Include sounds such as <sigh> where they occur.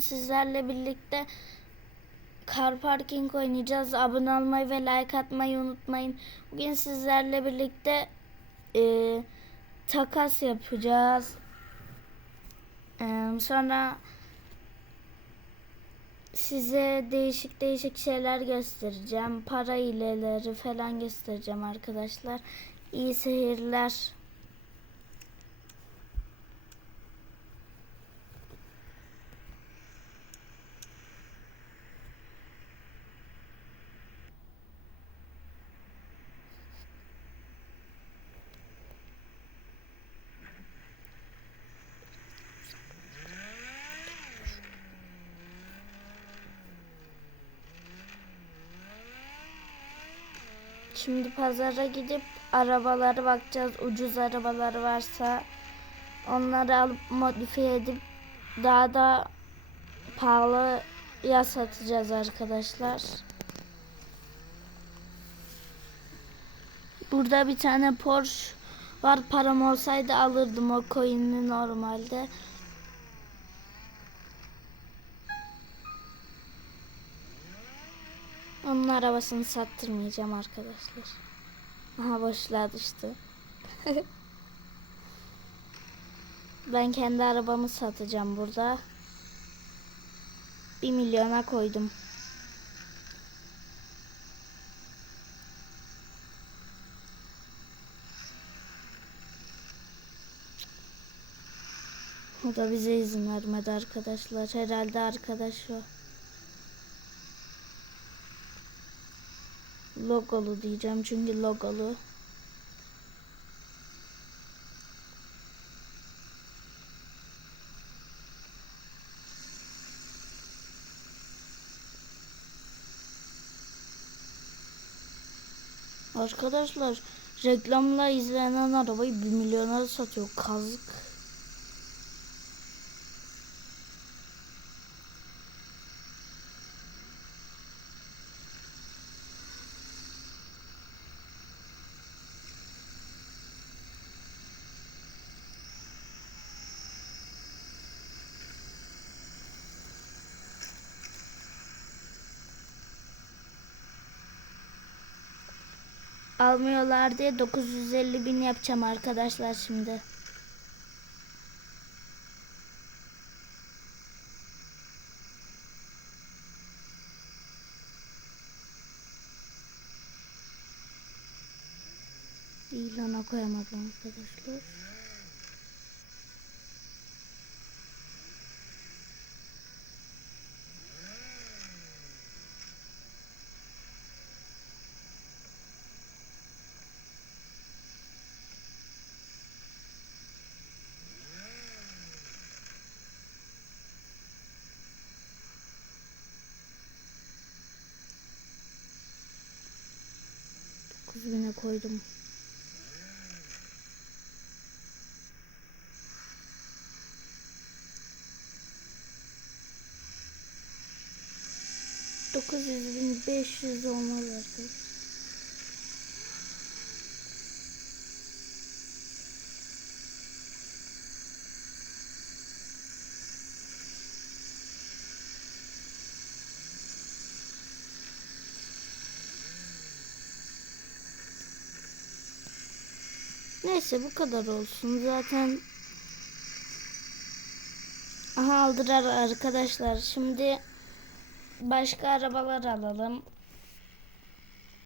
Sizlerle birlikte Car Parking oynayacağız. Abone olmayı ve like atmayı unutmayın. Bugün sizlerle birlikte e, takas yapacağız. E, sonra size değişik değişik şeyler göstereceğim. Para ileleri falan göstereceğim arkadaşlar. İyi seyirler. Şimdi pazara gidip arabalara bakacağız. Ucuz arabalar varsa onları alıp modifiye edip daha da pahalıya satacağız arkadaşlar. Burada bir tane Porsche var. Param olsaydı alırdım o coin'i normalde. Onun arabasını sattırmayacağım arkadaşlar. Aha boşluğa düştü. <laughs> ben kendi arabamı satacağım burada. Bir milyona koydum. O da bize izin vermedi arkadaşlar. Herhalde arkadaş o. Logolu diyeceğim çünkü logolu. Arkadaşlar reklamla izlenen arabayı 1 milyona satıyor. Kazık. Almıyorlar diye 950 bin yapacağım arkadaşlar şimdi. İlana koyamadım arkadaşlar. Kuzbine koydum. Dokuz yüz bin beş yüz olmaz artık. Neyse bu kadar olsun. Zaten Aha aldılar arkadaşlar. Şimdi başka arabalar alalım.